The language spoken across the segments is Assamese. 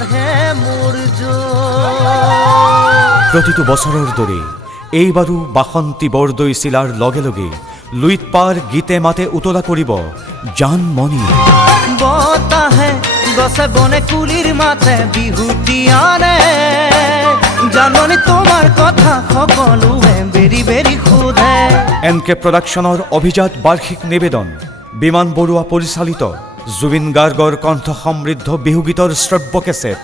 বাঢ়ে মোৰ প্ৰতিটো বছৰৰ দৰে এইবাৰো বাসন্তী বৰদৈ চিলাৰ লগে লগে লুইতপাৰ গীতে মাতে উতলা কৰিব জানমণি। বতাহে গছে বনে কুলিৰ মাতে বিহুতি আনে জানমণি তোমাৰ কথা সকলোৱে বেৰি বেৰি সোধে। NK প্ৰডাকশ্যনৰ অভিজাত বাৰ্ষিক নিবেদন বিমান বৰুৱা পৰিচালিত জুবিন গাৰ্গৰ কণ্ঠ সমৃদ্ধ বিহুগীতৰ শ্ৰব্য কেছেট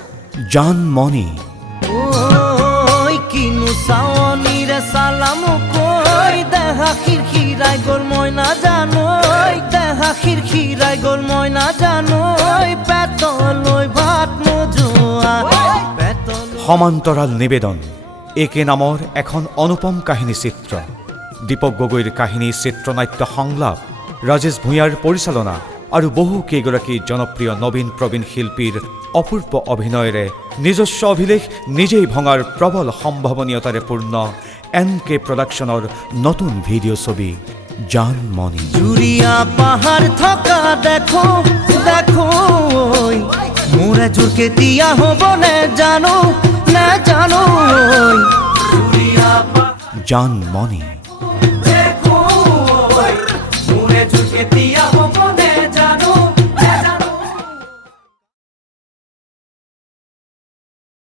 জানমণি। ঐ কিনো চাৱনীৰে চালাম কৈ দেহা খিৰখিৰাই গ'ল মই নাজানো দেহা খিৰখিৰাই গ'ল মই নাজানো পেটলৈ ভাত নোযোৱা সমান্তৰাল নিবেদন একে নামৰ এখন অনুপম কাহিনী চিত্ৰ দীপক গগৈৰ কাহিনী চিত্ৰনাট্য সংলাপ ৰাজেশ ভূঞাৰ পৰিচালনা আৰু বহু কেইগৰাকী জনপ্ৰিয় নবীন প্ৰবীণ শিল্পীৰ অপূৰ্ব অভিনয়েৰে নিজস্ব অভিলেখ নিজেই ভঙাৰ প্ৰবল সম্ভাৱনীয়তাৰে পূৰ্ণ NK প্ৰডাকশ্যনৰ নতুন ভিডিঅ' ছবি জানমণি। জুৰিয়া পাহাৰ থকা দেখো দেখো মোৰ এযোৰ কেতিয়া হ'বনে জানো না জানো জানমণি। দেখো মোৰ এযোৰ